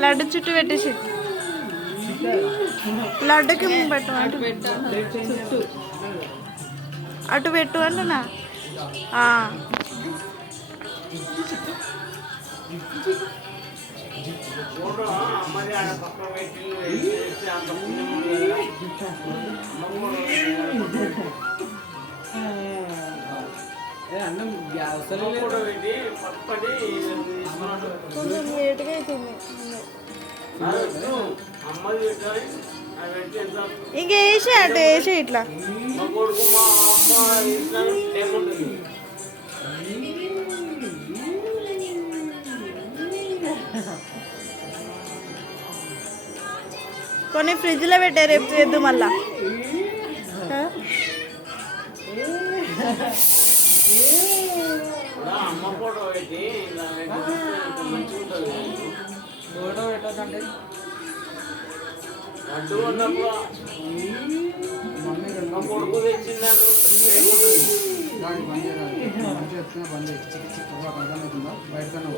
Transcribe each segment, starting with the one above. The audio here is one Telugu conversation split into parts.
లడ్డు చుట్టూ పెట్టేసి లడ్డుకి పెట్టు అటు పెట్టు అంటున్నా. కొంచెం లేట్గా అవుతుంది. ఇంకా వేసే అటు వేసే ఇట్లా కొన్ని ఫ్రిడ్జ్లో పెట్టే రేపు చేద్దు మళ్ళా. ఫోటో పెట్టండి. కొడుకు తెచ్చిందని బయటకన్నా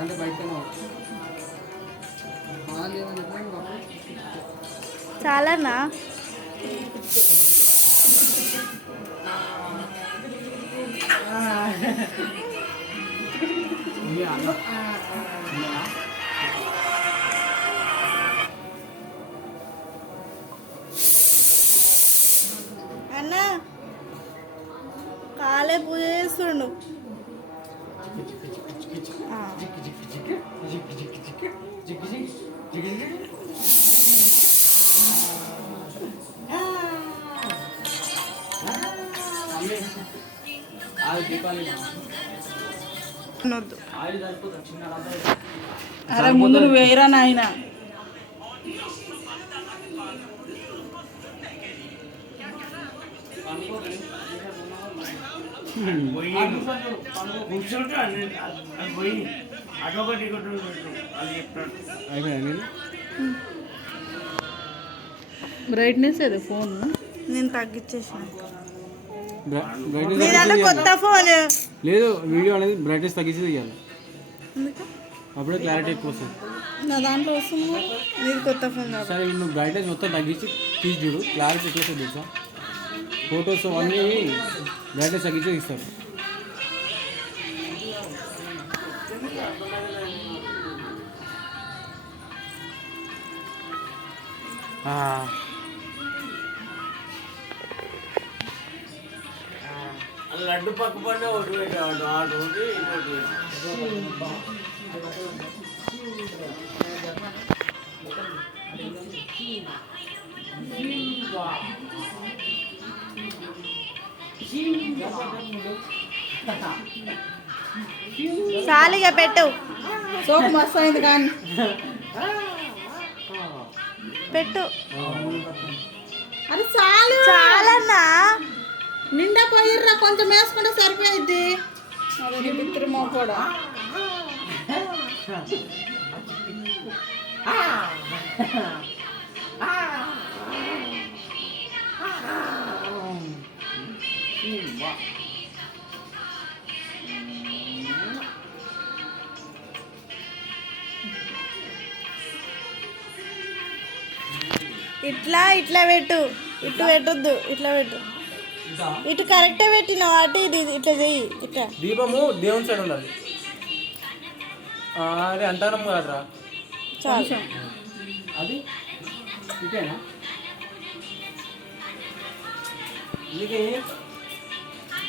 అంటే బయటకన్నా చాలానా? అన్నా కాలే పూజ చేస్తుండు. అరే ముందు నువ్వు వేయరా నాయన. బ్రైట్నెస్ ఏదో ఫోన్ నేను తగ్గించేసిన. కొత్త ఫోన్ లేదు, వీడియో అనేది బ్రైట్నెస్ తగ్గించి తీయాలి, అప్పుడే క్లారిటీ ఎక్కువ వస్తుంది. నా దాంట్లో వస్తుంది. నీది కొత్త ఫోన్. సరే నువ్వు బ్రైట్నెస్ మొత్తం తగ్గించి తీసి చూడు, క్లారిటీ ఎట్లా వస్తుంది తెలుసా? ఫొటోస్ అన్నీ బ్రైట్నెస్ తగ్గించి తీస్తారు. లడ్డు పక్క పడిన ఒకటి పెట్టాడు, ఆడు ఒకటి ఇంకోటి. చాలిగా పెట్టు. సోపు మస్తు అయింది కానీ పెట్టు. అది చాలు చాలన్నా, నిండా పోయిర్రా, కొంచెం వేసుకుంటే సరిపోయిద్ది. మిత్రమో కూడా ఇట్లా ఇట్లా పెట్టు, ఇటు పెట్టొద్దు, ఇట్లా పెట్టు. ఇటు కరెక్టే పెట్టిన వాటి ఇది ఇట్లా చెయ్యి. ఇట్లా దీపము దేవుని సైడ్ ఉండాలి. అదే అంటారం కదరా, చాలు. అది ఇటేనా? ఇది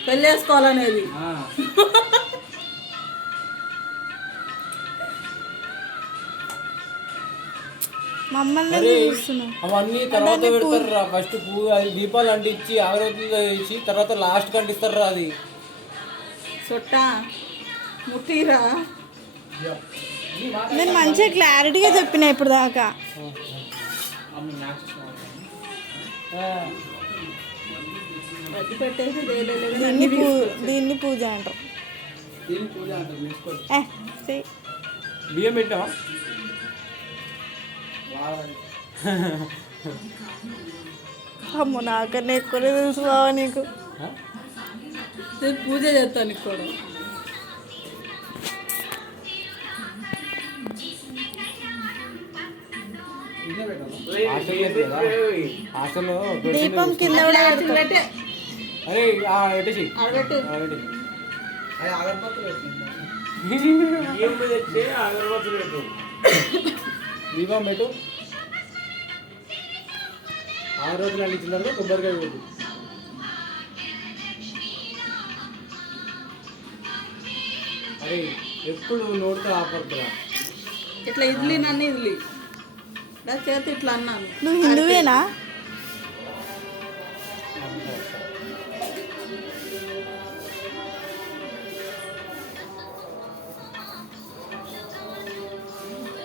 పెళ్ళి వేసుకోవాలనేది. మమ్మల్ని చూస్తున్నాం. అవన్నీ తర్వాత పెడతారు రా. ఫస్ట్ పువ్వు అది దీపాలు అంటించి ఆగరవతులు వేసి తర్వాత లాస్ట్ అంటిస్తారు రా. అది చుట్ట ముట్టిరా. నేను మంచిగా క్లారిటీగా చెప్పిన ఇప్పుడు దాకా. వడ్డీ పెట్టేసి తేలేదు దీన్ని పూజ అంటారు. దీని పూజ అంటారు నేర్చుకోవచ్చు. చెయ్యి. బియ్యం పెట్టావా? అమ్మో నాకన్నా ఎక్కువనే తెలుసు బావా నీకు. పూజ చేస్తాను ఇక్కడ. హాస్టల్లో దీపం కింద కూడా పెడతారు. పెట్టే అరే పెట్టేసి అడగట్టు బియ్యం తెచ్చి అగరబత్తులు పెట్టు. దీపం పెట్టు. 6 రోజులు అందించిన కొబ్బరికాయ పెట్టు. అరే ఎప్పుడు నోటితో ఆపడుతున్నా. ఇట్లా ఇడ్లీ నన్ను ఇడ్లీ నా చేతి ఇట్లా అన్నాను. నువ్వు హిందువేనా?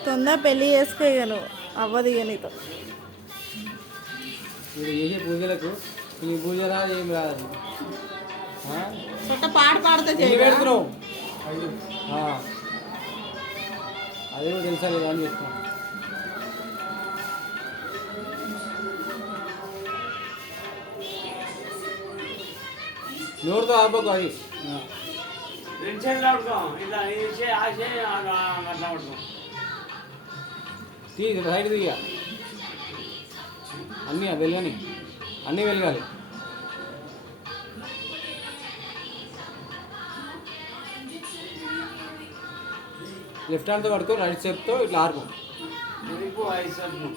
తొందర పెళ్ళి చేసుకోగలను అవ్వదు ఇక నీతో. మీరు చేసే పూజలకు ఈ పూజ రాదు ఏం రాదు. చుట్ట పాడుతా ఎన్ని పెడుతున్నావు? అదే కూడా తెలుసా లేదా అని చెప్తున్నాను. నోరుతో ఆపకు అది. రెండు చేతులు పట్టుకో. ఇట్లా ఈ చేయి, ఆ చేయి అట్లా పట్టుకో. సైడ్ దిగా అన్నీ వెలగాని అన్నీ వెలగాలి. లెఫ్ట్ హ్యాండ్తో పడుకో, రైట్ చేత్తో ఇట్లా ఆరుకో. నీకు 5 సార్లు.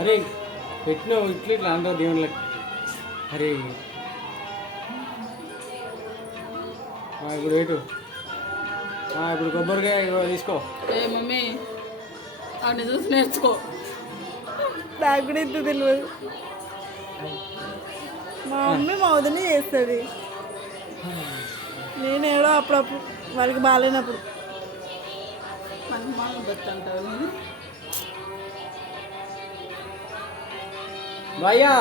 అరే పెట్టినావు ఇట్లా ఇట్లా అంటావు దేవుళ్ళకి. అరే ఇప్పుడు పెట్టు. ఇప్పుడు కొబ్బరికాయ తీసుకో. ఏ మమ్మీ ఆవిడ చూసి నేర్చుకో. నాకు కూడా ఇంత తెలియదు. మా మమ్మీ మా వదిన చేస్తుంది. నేనేడో అప్పుడప్పుడు వాళ్ళకి బాగాలేనప్పుడు. మనకి మనం బతుంటావు నేను. భయ్యా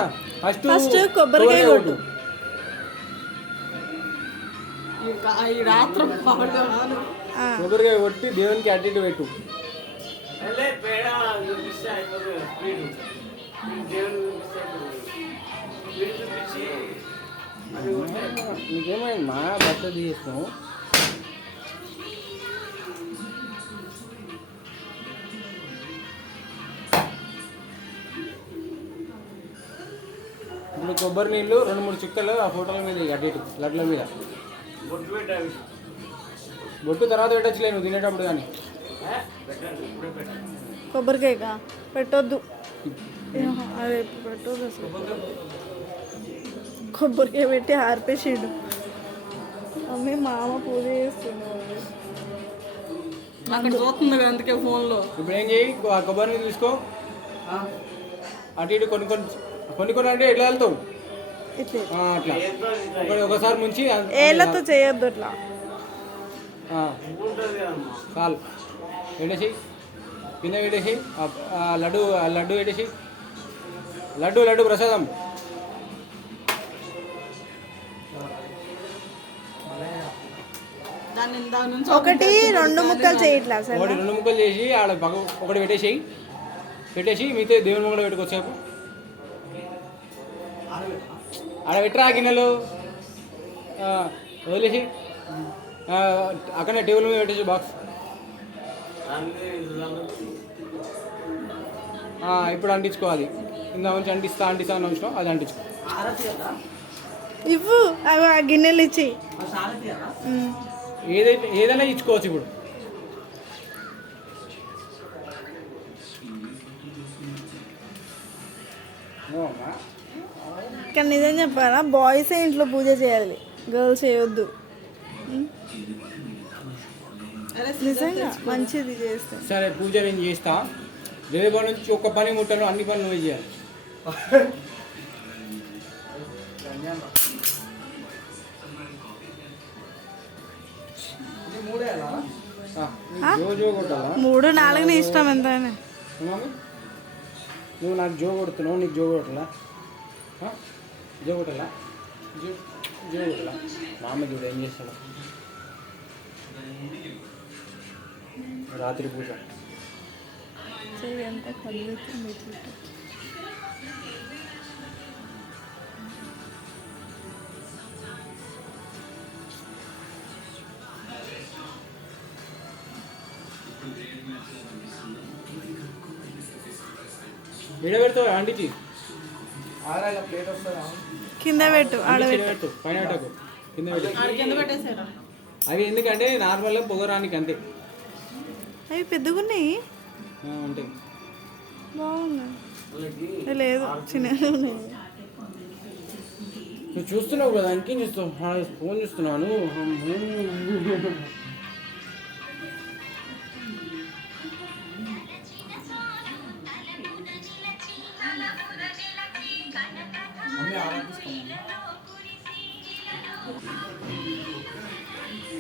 ఫస్ట్ కొబ్బరికాయ కొట్టు. ఈ రాత్రి కొబ్బరికాయ కొట్టి దేవునికి అటు ఇటు పెట్టు. అదే పేడ చూపిస్తే అయిపోతుంది. స్పీడ్ దేవుని చూపిస్తే స్పీడ్ చూపించి అది నీకేమైంది మా బట్ట తీసేస్తాము. ఇప్పుడు కొబ్బరి నీళ్ళు 2-3 చుక్కలు ఆ ఫోటోల మీద అటు ఇటు లడ్ల మీద బొట్టు పెట్టాలి. బొట్టు తర్వాత పెట్టచ్చులే నువ్వు తినేటప్పుడు కానీ. పెట్టండి, ఇప్పుడే పెట్టండి. కొబ్బరికాయ పెట్టొద్దు. అదే పెట్టొద్దు అసలు. కొబ్బరికాయ పెట్టి ఆర్పేసిండు. మమ్మీ మామ పూజ చేస్తుంది. అక్కడ చూస్తుంది అందుకే ఫోన్లో. ఇప్పుడు ఏం చేయి, ఆ కొబ్బరి నీళ్ళు తీసుకో. అటు ఇటు కొన్ని అంటే ఎట్లా వెళ్తావు ఇట్లా అట్లా ఒకసారి ముంచి ఏళ్ళతో చేయొద్దు అట్లా. ఉంటుంది కదమ్మా. చాలు పెట్టేసి కింద పెట్టేసి లడ్డు పెట్టేసి లడ్డు ప్రసాదం. దాని నుంచి ఒకటి 2 ముక్కలు చేయట్లా సార్. ఒకటి 2 ముక్కలు చేసి ఆడ ఒకటి పెట్టేసి మిగతా దేవుని ముంగడ పెట్టుకొచ్చాపు. ఆడ పెట్టరా గిన్నెలు వదిలేసి అక్కడనే టేబుల్ మీద పెట్టేసి బాక్స్. ఇప్పుడు అంటించుకోవాలి. ఇందా నుంచి అంటిస్తా అని ఉంచుకో, అది అంటించుకో. ఇవ్వు అవి ఆ గిన్నెలు ఇచ్చి. ఏదైనా ఇచ్చుకోవచ్చు ఇప్పుడు. కానీ నిజం చెప్పాలా, బాయ్సే ఇంట్లో పూజ చేయాలి, గర్ల్స్ చేయొద్దు. నిజంగా మంచిది చేస్తే. సరే పూజ నేను చేస్తా. రేపు నుంచి ఒక్క పని ముట్టను, అన్ని పనులు నువ్వు చేయాలి. జో జో కొట్టాలా 3, 4 నీ ఇష్టం ఎంతైనా. మమ్మీ నువ్వు నాకు జో కొడుతున్నావు, నీకు జో కొట్టలా? జో కొట్టాలా? జో జో కొట్టలా? మా అమ్మ చూడు ఏం చేస్తాడు రాత్రి పూజ. చెయ్యి ఎంత కదులుతుంది చూడు. విడ పెడతావు ఆంటీకి ప్లేట్ వస్తుందా? కింద పెట్టు, ఆడబెట్టు. పెట్టు పైన పెట్టకు, కింద పెట్టు. ఆడ కింద పెట్టేసారా? అవి ఎందుకంటే నార్మల్గా పొగరానికి అంతే అవి పెద్దగున్నాయి. ఉంటాయి. బాగున్నాయి. లేదు చిన్నగా ఉన్నాయి. నువ్వు చూస్తున్నావు కదా, ఇంకేం చూస్తావు? ఫోన్ చూస్తున్నాను.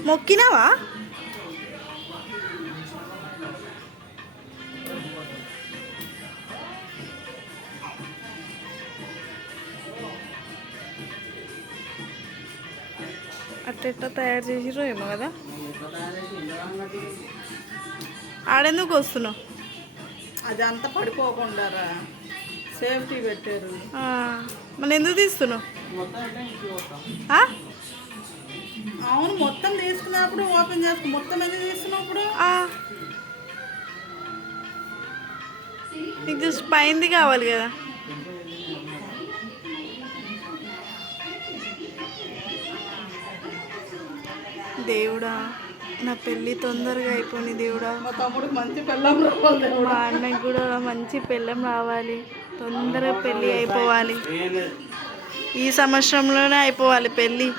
మొక్కినావా? అట్ట తయారు చేసిరో ఏమో కదా. ఆడెందుకు వస్తున్నావు? అది అంతా పడిపోకుండా సేఫ్టీ పెట్టారు. మళ్ళీ ఎందుకు తీస్తున్నావు? అవును, మొత్తం తీసుకున్నప్పుడు ఓపెన్ చేసుకో. మొత్తం ఎందుకు తీసుకున్నప్పుడు నీకు జస్ట్ పైంది కావాలి కదా. దేవుడా, నా పెళ్ళి తొందరగా అయిపోయింది దేవుడా. మా తమ్ముడికి మంచి పెళ్ళం రావాలి దేవుడా. మా అన్నకి కూడా మంచి పెళ్ళం రావాలి, తొందరగా పెళ్ళి అయిపోవాలి. ఈ సంవత్సరంలోనే అయిపోవాలి పెళ్ళి.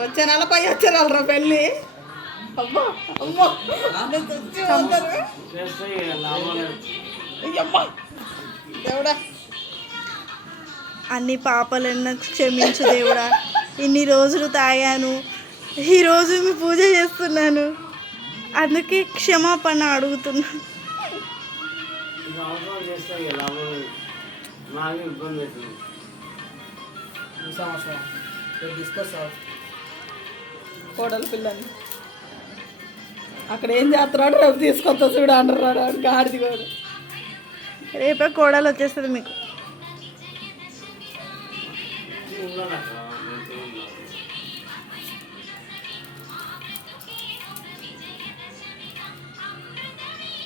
వచ్చే నెల పై వచ్చే నెల రా పెళ్ళి. అమ్మా అమ్మా వచ్చి వద్దరు. అయ్యమ్మా దేవుడా, అన్ని పాపాలన్నా క్షమించు దేవుడా. ఇన్ని రోజులు తాగాను, ఈరోజు మీ పూజ చేస్తున్నాను, అందుకే క్షమాపణ అడుగుతున్నాను. కోడలు పిల్లని అక్కడ ఏం చేస్తున్నాడు, రేపు తీసుకొస్తా చూడు అంటున్నాడు గాడిది కూడా. రేపే కోడలు వచ్చేస్తుంది మీకు.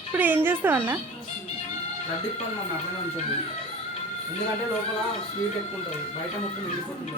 ఇప్పుడు ఏం చేస్తావు అన్న? రడ్డిప్పని నన్ను అట్లనే ఉంచండి, ఎందుకంటే లోపల స్వీట్ ఎక్కువ ఉంటుంది, బయట మొత్తం వెళ్ళిపోతుంది.